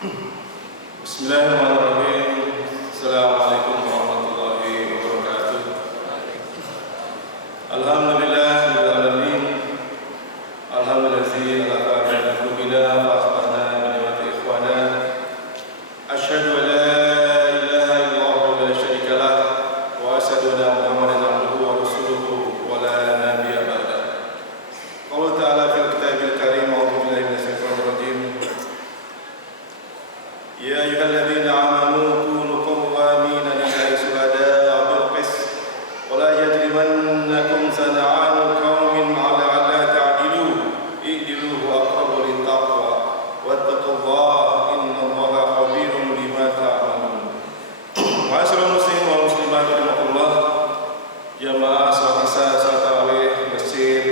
Bismillahirrahmanirrahim. Assalamualaikum warahmatullahi wabarakatuh. Alhamdulillahil alamin. Alhamdulillazi ala ta'ala qulubina fa asbahna bi ni'mati ikhwana. Asyhadu an la ilaha illallah wa la syarika lah wa asyhadu anna Muhammadan abduhu wa rasuluhu wa la nabiyya ba'da. Qala ta'ala fil kitabil karim, a'udzu billahi minasy syaithanir rajim. Ya ayyuhalladzina amanu kunu qawwamina lillahi syuhada'a bil qist wa la yajrimannakum shana'anu qaumin 'ala alla ta'dilu i'dilu huwa aqrabu lit-taqwa wattaqullaha innallaha khabirum bima ta'malun. Ma'asyiral muslimin wal muslimat rahimakumullah, jamaah salat Isya salat tarawih Masjid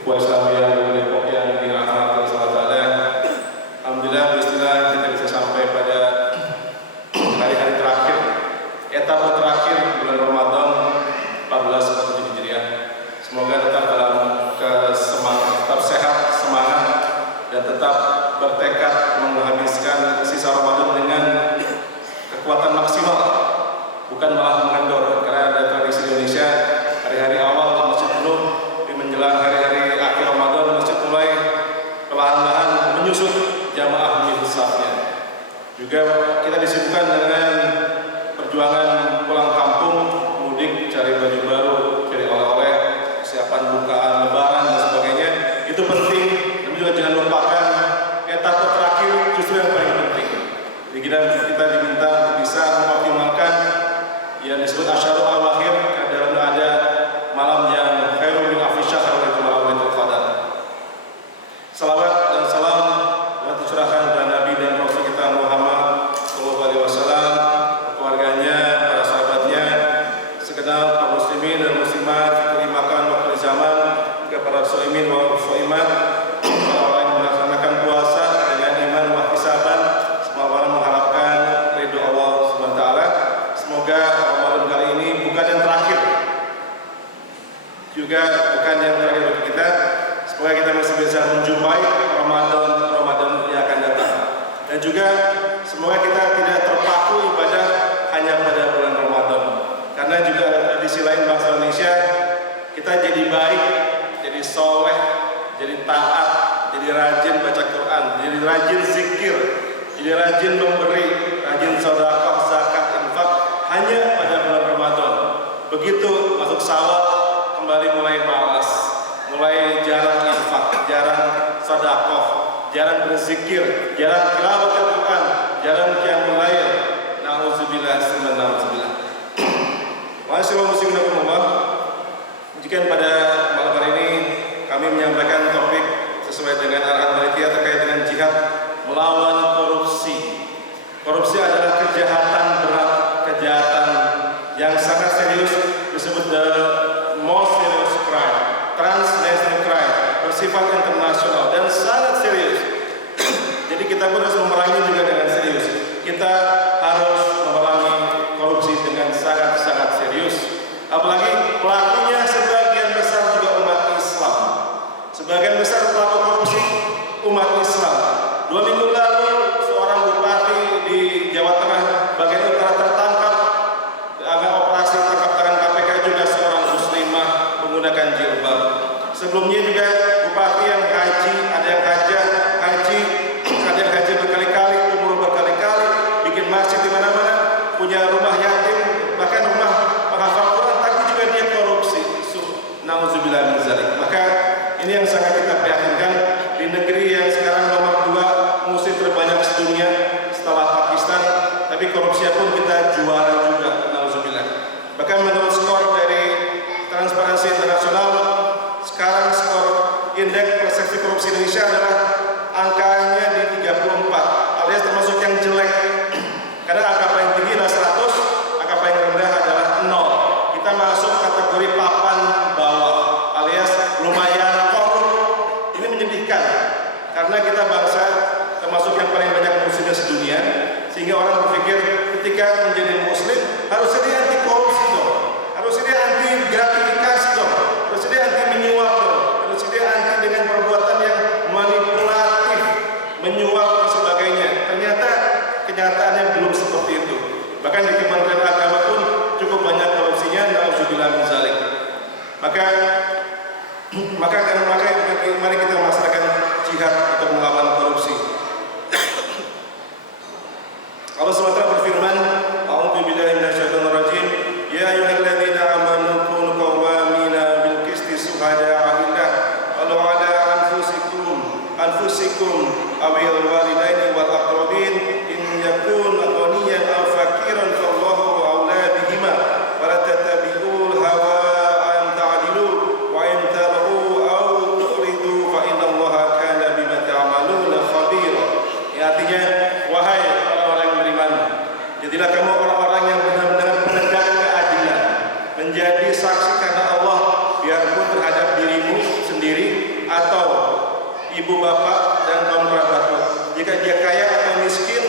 Ukhuwah Islamiyah Depok yang dirahmati Allah Ta'ala. Alhamdulillah, bismillah, kita bisa sampai pada hari-hari terakhir, etapa terakhir bulan Ramadan 1447 Hijriah. Semoga tetap dalam kesemangat, tetap sehat, semangat, dan tetap bertekad menghabiskan sisa Ramadan dengan kekuatan maksimal, bukan malah mengendor. Karena ada tradisi Indonesia, hari-hari awal masjid penuh, di menjelang hari-hari akhir Ramadan masjid mulai perlahan-lahan menyusut jamaah mirsafnya. Juga kita disibukkan dengan perjuangan pulang kampung, mudik, cari baju baru, cari oleh-oleh, persiapan bukaan lebaran dan sebagainya. Itu penting, tapi juga jangan lupakan etapa terakhir justru yang paling penting. Jadi kita diminta untuk bisa mengoptimalkan yang disebut asyarul awakhir, dalam ada malam yang khairul min alfi syahr, itu malam Lailatul Qadar. Salawat dan salam telah tercurahkan kepada Nabi dan Rasul kita Muhammad sallallahu alaihi wasallam, keluarganya, para sahabatnya, segenap kaum muslimin dan muslimat di makan waktu zaman, juga para shaimin wa shaimat, orang yang melaksanakan puasa dengan iman wa ihtisaban, semua mengharapkan ridho Allah Subhanahu wa taala. Semoga Ramadan kali ini bukan yang terakhir, juga bukan yang terakhir bagi kita. Semoga kita masih bisa menjumpai Ramadan yang akan datang. Dan juga semoga kita tidak terpaku ibadah hanya pada bulan Ramadan. Karena juga ada tradisi lain bangsa Indonesia, kita jadi baik, jadi soleh, jadi taat, jadi rajin baca Quran, jadi rajin zikir, jadi rajin memberi, rajin sedekah, zakat, infak hanya pada bulan Ramadan. Begitu masuk Syawal kembali mulai malas, mulai jarang infak, jarang sedekah, jarang berzikir, jarang tilawah Al-Quran, jarang qiyamul lail. Nauzubillah summa nauzubillah. Ma'asyiral muslimin rahimakumullah, jika pada malam hari ini kami menyampaikan topik sesuai dengan arahan panitia terkait dengan jihad melawan korupsi. Korupsi adalah kejahatan berat, kejahatan yang sangat serius, disebut the most serious crime, transnational crime, bersifat internasional dan sangat serius. Jadi kita pun harus memerangi juga dengan serius. Kita harus memerangi korupsi dengan sangat-sangat serius. Apalagi pelakunya sebagian besar juga umat Islam. Sebagian besar pelaku korupsi umat Islam. 2 minggu lalu seorang bupati di Jawa Tengah bagian utara tertangkap. Ada operasi tangkap tangan KPK juga seorang muslimah menggunakan jilbab. Sebelumnya juga bupati yang haji, ada yang haji, ada yang haji berkali-kali, umroh berkali-kali, bikin masjid di mana-mana, punya rumah yatim, bahkan rumah penghafal Quran, tapi juga dia korupsi. Nauzubillah min dzalik. Maka ini yang sangat kita prihatinkan di negeri yang sekarang nomor 2 muslim terbanyak sedunia setelah Pakistan, tapi korupsinya pun kita juara juga. Nauzubillah. Bahkan menurut skor dari Transparansi Internasional, sekarang skor indeks persepsi korupsi Indonesia adalah angkanya di 34, alias termasuk yang jelek. Karena angka paling tinggi adalah 100, angka paling rendah adalah 0. Kita masuk kategori papan bawah, alias lumayan korup. Ini menyedihkan, karena kita bangsa termasuk yang paling banyak muslimnya sedunia, sehingga orang berpikir ketika menjadi muslim harusnya dia anti korupsi dong, harusnya dia anti gratifikasi dong, harusnya dia anti menyuap dong, harusnya dia anti dengan perbuatan yang manipulatif, menyuap dan sebagainya. Ternyata kenyataannya belum seperti itu. Bahkan di Kementerian Agama pun cukup banyak korupsinya, nauzubillah min zalik. Maka mari kita melaksanakan jihad untuk melawan korupsi. Allah SWT berfirman, A'udzu billahi minasyaitonir rajim, ya ayyuhalladzina amanu kunu qawwamina bil qisti syuhada'a lillah walau 'ala anfusikum awil walidaini wal aqrabin in yakun ghaniyan aw faqiran fallahu aula bihima wa la tattabi'ul hawa an ta'dilu wa in tabu aw tu'ridu fa innallaha kana bima ta'maluna khabira. Artinya, wahai orang-orang yang beriman, jadilah kamu orang-orang yang benar-benar menegak keadilan, menjadi saksi karena Allah, biarpun terhadap dirimu sendiri atau ibu bapak dan kaum kerabatmu. Jika dia kaya atau miskin,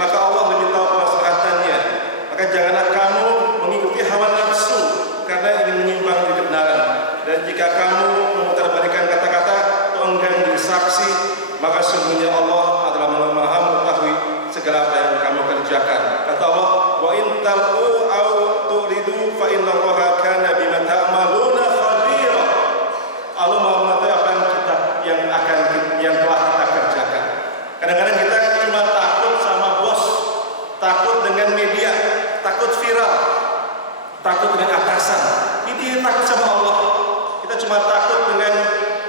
maka Allah lebih tahu kemaslahatannya. Maka janganlah kamu mengikuti hawa nafsu karena ingin menyimpang di kebenaran. Dan jika kamu memutarbalikan kata-kata atau enggan bersaksi, maka sesungguhnya Allah adalah Maha mengetahui segala apa yang kamu kerjakan. Kata Allah, wa in tabu aw turidu fa innallaha kana bima ta'maluna khabira. Allah Maha mengetahui apa yang telah kita kerjakan. Kadang-kadang kita cuma takut sama bos, takut dengan media, takut viral, takut dengan atasan. Ini takut sama Allah. Kita cuma takut dengan,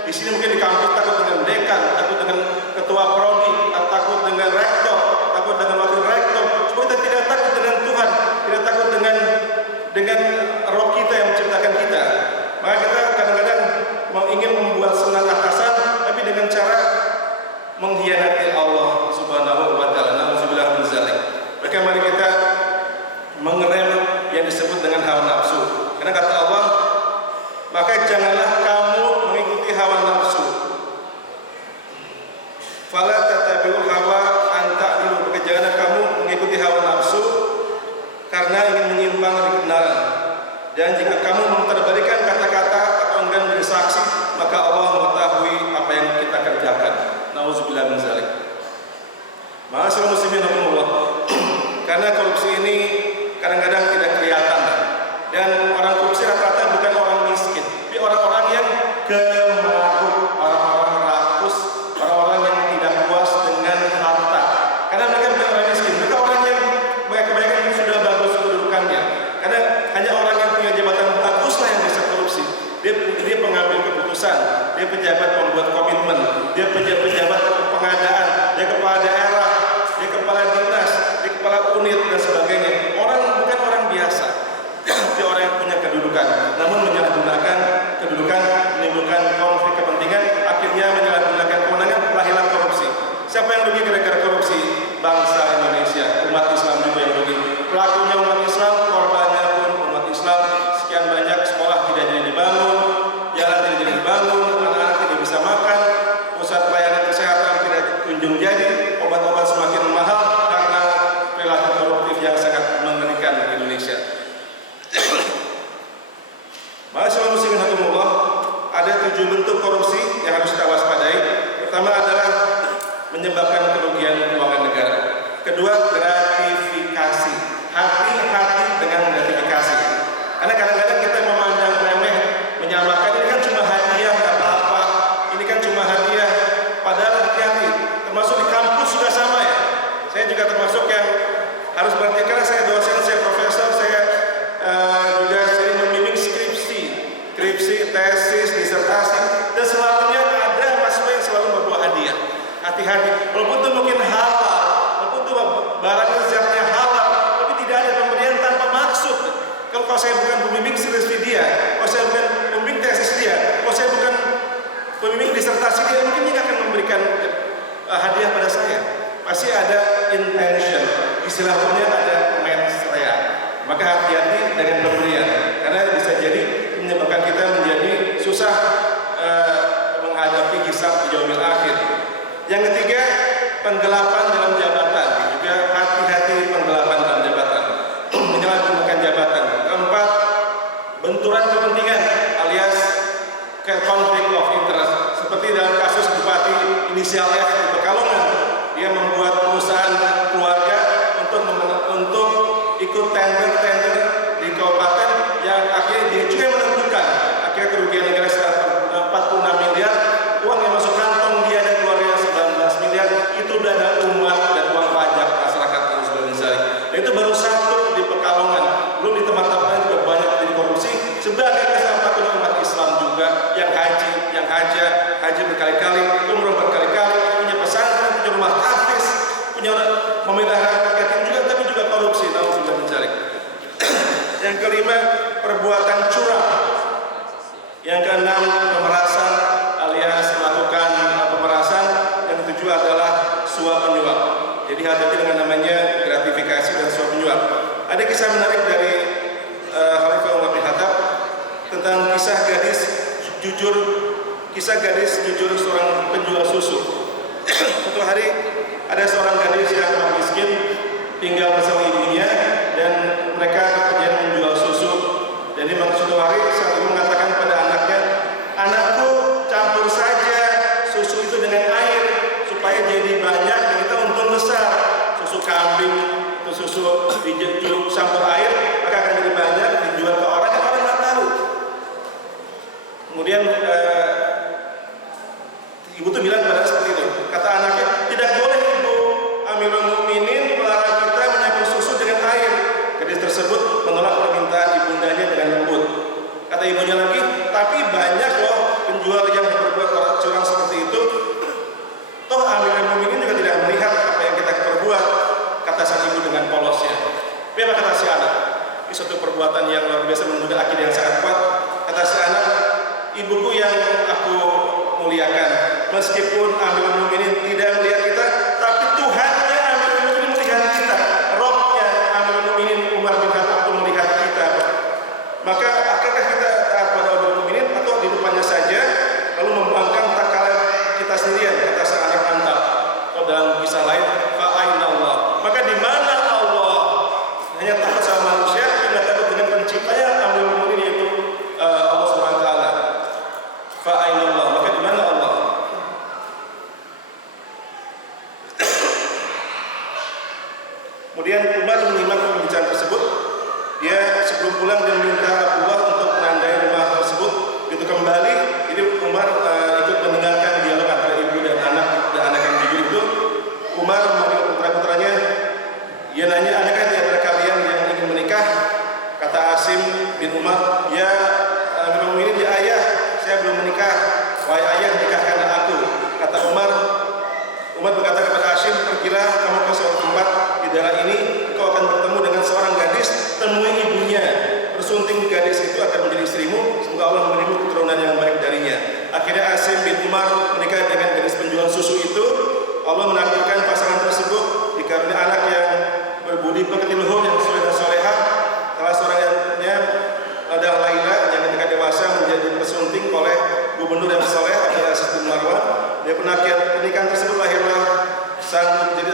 di sini mungkin di kampus takut dengan dekan, takut dengan ketua prodi, takut dengan rektor, takut dengan wakil rektor. Cuma kita tidak takut dengan Tuhan, tidak takut dengan roh kita yang menciptakan kita. Maka kita kadang-kadang ingin membuat senang atasan, tapi dengan cara mengkhianati Allah Subhanahu wa taala. Nauzubillah min zalik. Maka mari kita mengerem yang disebut dengan hawa nafsu. Karena kata Allah, maka janganlah kamu mengikuti hawa nafsu. Fala tatabi'ul hawa an ta'dilu. Maka janganlah kamu mengikuti hawa nafsu karena ingin menyimpang dari kebenaran. Dan jika kamu memutarbalikan kata-kata atau enggan bersaksi, maka Allah mengetahui apa yang kita kerjakan. Nauzubillah min zalik. Ma'asyiral muslimin rahimakumullah. Karena korupsi ini kadang-kadang tidak kelihatan. Dan orang korupsi rata-rata bukan orang miskin, tapi orang-orang yang kemaruk, orang-orang rakus, orang-orang yang tidak puas dengan harta. Karena mereka bukan orang miskin, mereka orang yang kebanyakan yang sudah bagus kedudukannya. Karena hanya orang yang punya jabatan baguslah yang bisa korupsi. Dia pengambil keputusan, dia pejabat pembuat komitmen, dia pejabat pengadaan, dia kepala daerah, dia kepala dinas, dia kepala unit dan sebagainya. Bukan orang biasa, dia orang yang punya kedudukan, namun menyalahgunakan kedudukan, menimbulkan konflik kepentingan, akhirnya menyalahgunakan kewenangan, lahirlah korupsi. Siapa yang rugi gara-gara korupsi? Bangsa Indonesia, umat Islam juga yang rugi. Pelakunya umat Islam, korbannya pun umat Islam. Sekian banyak sekolah tidak jadi dibangun, jalan tidak jadi dibangun, anak-anak tidak bisa makan, pusat pelayanan kesehatan tidak kunjung jadi, obat-obat semakin mahal karena perilaku koruptif yang sangat mengerikan di Indonesia. Ma'asyiral muslimin rahimakumullah, ada 7 bentuk korupsi yang harus kita waspadai. Pertama adalah menyebabkan kerugian keuangan negara. Kedua, gratifikasi. Hati-hati dengan gratifikasi. Karena kadang-kadang kita memandang remeh, menyamakan ini kan cuma hadiah, nggak apa-apa. Ini kan cuma hadiah. Padahal hati-hati. Termasuk di kampus juga sama ya. Saya juga termasuk yang harus berarti, karena saya dosen, saya profesor, saya juga sering membimbing skripsi, tesis, disertasi, dan selalunya ada mahasiswa yang selalu membawa hadiah. Hati-hati, walaupun itu mungkin halal, walaupun itu barangnya zatnya halal, tapi tidak ada pemberian tanpa maksud. Kalau saya bukan pembimbing skripsi dia, kalau saya bukan pembimbing tesis dia, kalau saya bukan pembimbing disertasi dia, mungkin dia akan memberikan hadiah pada saya. Pasti ada intention, istilahnya ada mens rea. Maka hati-hati dengan pemberian, karena bisa jadi menyebabkan kita menjadi susah menghadapi hisab di yaumil akhir. Yang ketiga, penggelapan dalam jabatan. Juga hati-hati penggelapan dalam jabatan, menyalahgunakan jabatan. Keempat, benturan kepentingan alias konflik of interest. Seperti dalam kasus Bupati inisial F di Pekalongan, dia membuat perusahaan keluarga memelihara anak yatim juga, tapi juga korupsi. Nauzubillah min dzalik. Yang kelima, perbuatan curang. Yang keenam, pemerasan alias melakukan pemerasan. Yang ketujuh adalah suap menyuap. Jadi hati-hati dengan namanya gratifikasi dan suap menyuap. Ada kisah menarik dari Khalifah Umar bin Khattab tentang kisah gadis jujur seorang penjual susu. Suatu hari ada seorang gadis yang miskin tinggal bersama ibunya dan mereka kemudian menjual susu. Jadi suatu hari sang ibu mengatakan pada anaknya, "Anakku, campur saja susu itu dengan air supaya jadi banyak dan kita untung besar. Susu kambing atau susu dijeruk campur air maka akan jadi banyak, dijual ke orang yang orang nggak tahu." Kemudian ibu tuh bilang kepada seperti itu. Kata anaknya, "Tidak boleh ibu, Amirul Mukminin melarang kita menyampur susu dengan air." Gadis tersebut menolak permintaan ibundanya dengan lembut. Kata ibunya lagi, "Tapi banyak loh penjual yang berbuat curang seperti itu. Toh Amirul Mukminin juga tidak melihat apa yang kita perbuat." Kata sang ibu dengan polosnya. Tapi apa kata si anak? Ini suatu perbuatan yang luar biasa menunjukkan akidah yang sangat kuat. Kata si anak, "Ibuku yang aku muliakan, meskipun Amirul Mukminin tidak melihat kita, tapi Tuhannya Amirul Mukminin melihat kita. Robnya Amirul Mukminin Umar bin Khattab itu melihat kita. Maka akankah kita taat pada Amirul Mukminin atau di depannya saja lalu membangkang tak kalah kita sendirian?" Kata sang anak antara. Atau dalam kisah lain, fa'ainallah. Maka di mana Allah? Hanya takut sama manusia, tidak takut dengan penciptanya Amirul Mukminin, yaitu Allah Subhanahu wa taala. Fa'ainallah. Maka di mana Allah? Kemudian Umar menyimak pembicaraan tersebut. Dia sebelum pulang dia meminta Abdullah untuk menandai rumah tersebut. Begitu kembali, jadi Umar ikut mendengarkan dialog antara ibu dan anak yang jujur itu. Umar memanggil putra-putranya. Dia nanya, "Adakah di antara kalian yang ingin menikah?" Kata Asim bin Umar, "Ya Amirul Mukminin, ya ayah, saya belum menikah. Wahai ayah, nikahkanlah aku." Kata Umar berkata kepada Asim, "Pergilah kamu ke suatu tempat di daerah ini, kau akan bertemu dengan seorang gadis, temui ibunya. Persunting gadis itu akan menjadi istrimu, semoga Allah memberimu keturunan yang baik darinya." Akhirnya Asim bin Umar menikah dengan gadis penjual susu itu. Allah menakdirkan pasangan tersebut dikaruniai anak yang berbudi pekerti luhur, yang soleh dan solehah. Salah seorangnya adalah Laila yang ketika dewasa menjadi persunting oleh gubernur yang soleh adalah Aziz bin Marwan. Dia pernikahan tersebut lahirlah sang jadi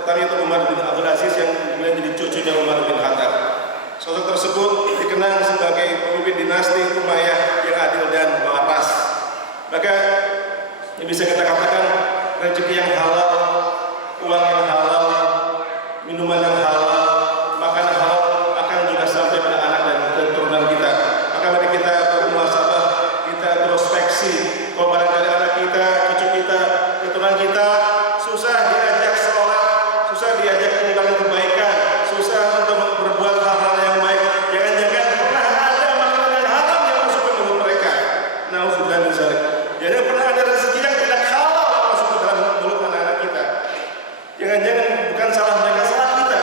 pertama itu Umar bin Abdul Aziz yang kemudian jadi cucunya Umar bin Khattab. Sosok tersebut dikenang sebagai pemimpin dinasti Umayyah yang adil dan waras. Maka yang bisa kita katakan rezeki yang halal, uang yang halal, minuman yang halal, makanan halal akan juga sampai pada anak dan keturunan kita. Maka mari kita bermuhasabah, kita introspeksi. Kalau barangkali anak kita, cucu kita, keturunan kita susah diajak sholat, susah diajak meninggalkan kebaikan, susah untuk berbuat hal-hal yang baik. Jangan-jangan pernah ada makanan haram yang masuk ke mulut mereka. Nauzubillah min dzalik. Jadi pernah ada rezeki yang tidak halal masuk ke dalam mulut anak-anak kita. Jangan-jangan bukan salah mereka, salah kita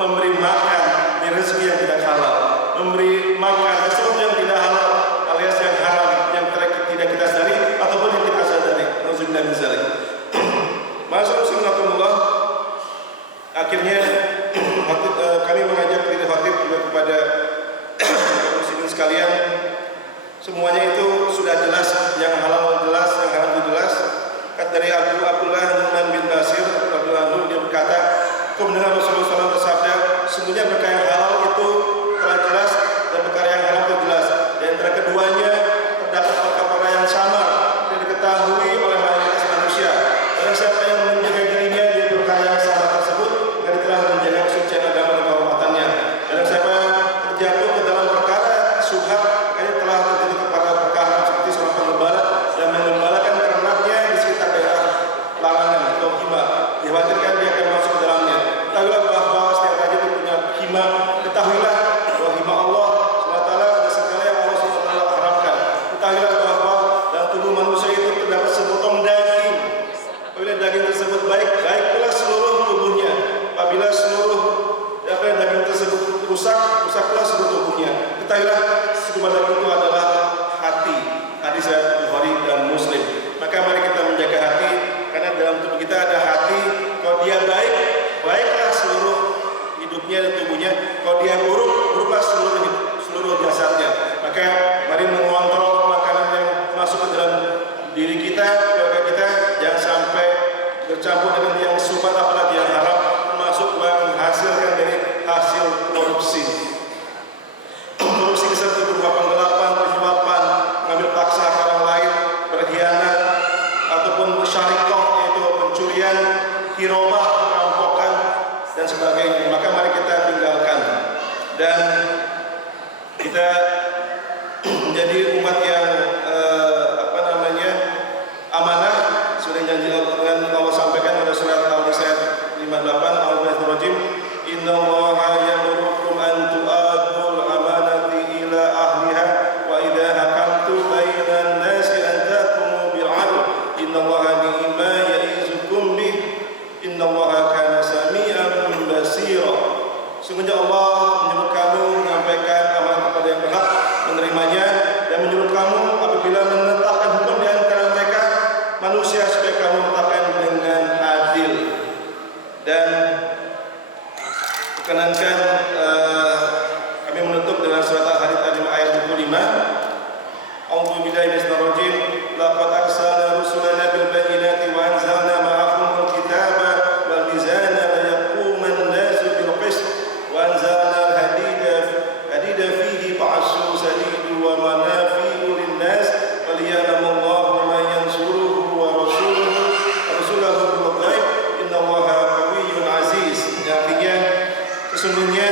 memberi makan di rezeki yang tidak halal, memberi makan sesuatu yang tidak halal alias yang haram yang tidak kita sadari ataupun yang kita sadari. Nauzubillah min dzalik. Masuk sunatullah. Akhirnya kami mengajak diri khatib juga kepada muslimin sekalian, semuanya itu sudah jelas, yang halal jelas, yang haram jelas. Kata dari Abdullah Nu'man bin Basir radhiyallahu anhu, dia berkata, "Aku mendengar Rasulullah SAW bersabda, sesungguhnya perkara yang halal itu telah jelas dan perkara yang haram itu jelas. Di antara keduanya terdapat perkara yang samar yang diketahui oleh mayoritas manusia. Dan siapa yang menjaga dirinya di perkara yang samar tersebut, maka dia telah menjaga kesucian agama dan kehormatannya. Dan siapa terjatuh ke dalam perkara syubhat, maka dia telah terjatuh kepada perkara seperti seorang pengembala yang mengembalakan ternaknya di sekitar daerah larangan atau hima. Dikhawatirkan dia akan masuk ke dalamnya. Tahulah bahwa setiap raja itu punya hima hidupnya dan tubuhnya. Kalau dia buruk, berubah seluruh jasadnya. Maka mari mengontrol makanan yang masuk ke dalam diri kita, keluarga kita, jangan sampai bercampur dengan yang subhat apalagi yang haram, termasuk menghasilkan dari hasil korupsi. Korupsi bisa berupa penggelapan, penyuapan, mengambil paksa orang lain, berkhianat, ataupun syarikoh, yaitu pencurian, hirobah, perampokan, dan sebagainya. Maka mari kita tinggalkan dan kita menjadi umat yang amanah. Sudah janji dengan Allah sampaikan pada surat Al-Nisa 58, Al-Baqarah, innallaha ya'murukum an tu'addul amanati ila ahliha wa idza hakamtum bainan nasi an tahkumu bil 'adl innallaha ni'ma ya'izukum bih innallaha kana sami'an basira. Sungguhnya Allah menyuruh kamu menyampaikan amanat kepada yang berhak menerimanya dan menyuruh kamu apabila menetapkan hukum di antara mereka manusia supaya kamu menetapkan dengan adil. Dan perkenankan kami menutup dengan surat Al-Hadid ayat 25. A'udzu billahi minasyaitonir rajim. Laqad arsalna rusulana bil bayyinati wa anzalna ma'ahumul kitaba wal mizana liyaquma an-nasu bil qist wa anzalna al-hadida fihi ba'sun sadidun wa manafi'u lin-nas wa liya'lamu Allahu man yansuruhu wa rasulahu bil ghaib innallaha qawiyyun aziz. Artinya sesungguhnya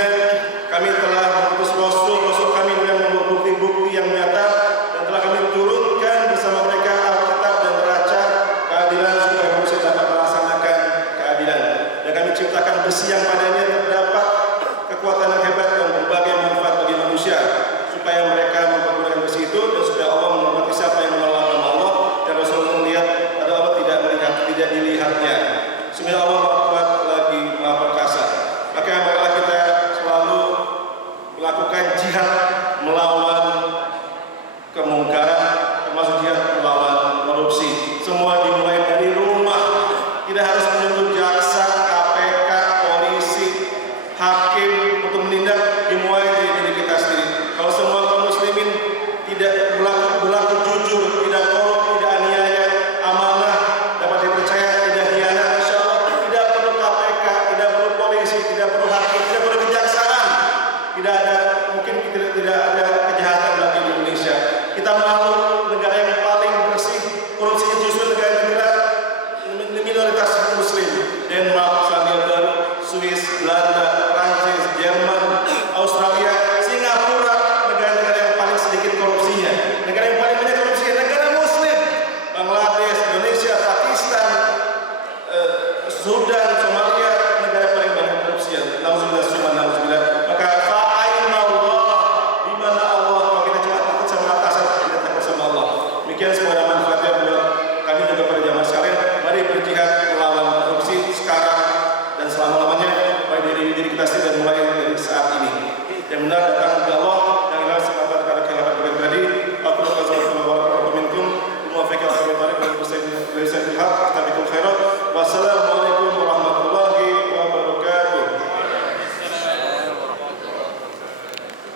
kami telah mengutus rasul kami dengan membawa bukti-bukti yang nyata dan telah kami turunkan bersama mereka Alkitab dan neraca keadilan supaya manusia dapat melaksanakan keadilan. Dan kami ciptakan besi yang padanya terdapat kekuatan yang hebat dan berbagai manfaat bagi manusia supaya mereka mempergunakan besi itu dan supaya Allah menghormati siapa yang menolak nama Allah dan Rasul melihat pada Allah tidak dilihatnya. Semoga Allah kuat lagi Maha Perkasa. Maka marilah kita selalu melakukan jihad melawan kemungkaran, termasuk jihad melawan korupsi. Semua dimulai dari rumah. Tidak harus menunggu jaksa, KPK, polisi, hakim untuk menindak, dimulai dari diri kita sendiri. Kalau semua kaum muslimin tidak berlaku jujur, tidak korup, tidak aniaya, amanah, dapat dipercaya, tidak hianat, insyaallah tidak perlu KPK, tidak perlu polisi, tidak perlu hakim, tidak perlu kejaksaan. Tidak ada, mungkin tidak ada kejahatan lagi di Indonesia. Kita malu negara yang paling bersih, korupsinya justru negara-negara minoritas muslim. Denmark, Selandia Baru, Swiss, Belanda, Prancis, Jerman, Australia, Singapura, negara-negara yang paling sedikit korupsinya. Negara yang paling banyak korupsinya negara muslim. Bangladesh, Indonesia, Pakistan, Sudan, Somalia, negara paling banyak korupsinya. Nauzubillah. Maka di mana Allah, kalau kita cuma takut sama atasan, tidak takut sama Allah. Demikian semoga manfaatnya buat kami juga pada jamaah sekalian. Mari berjihad melawan korupsi sekarang dan selama-lamanya, mulai dari diri kita sendiri dan mulai dari saat ini. Yang benar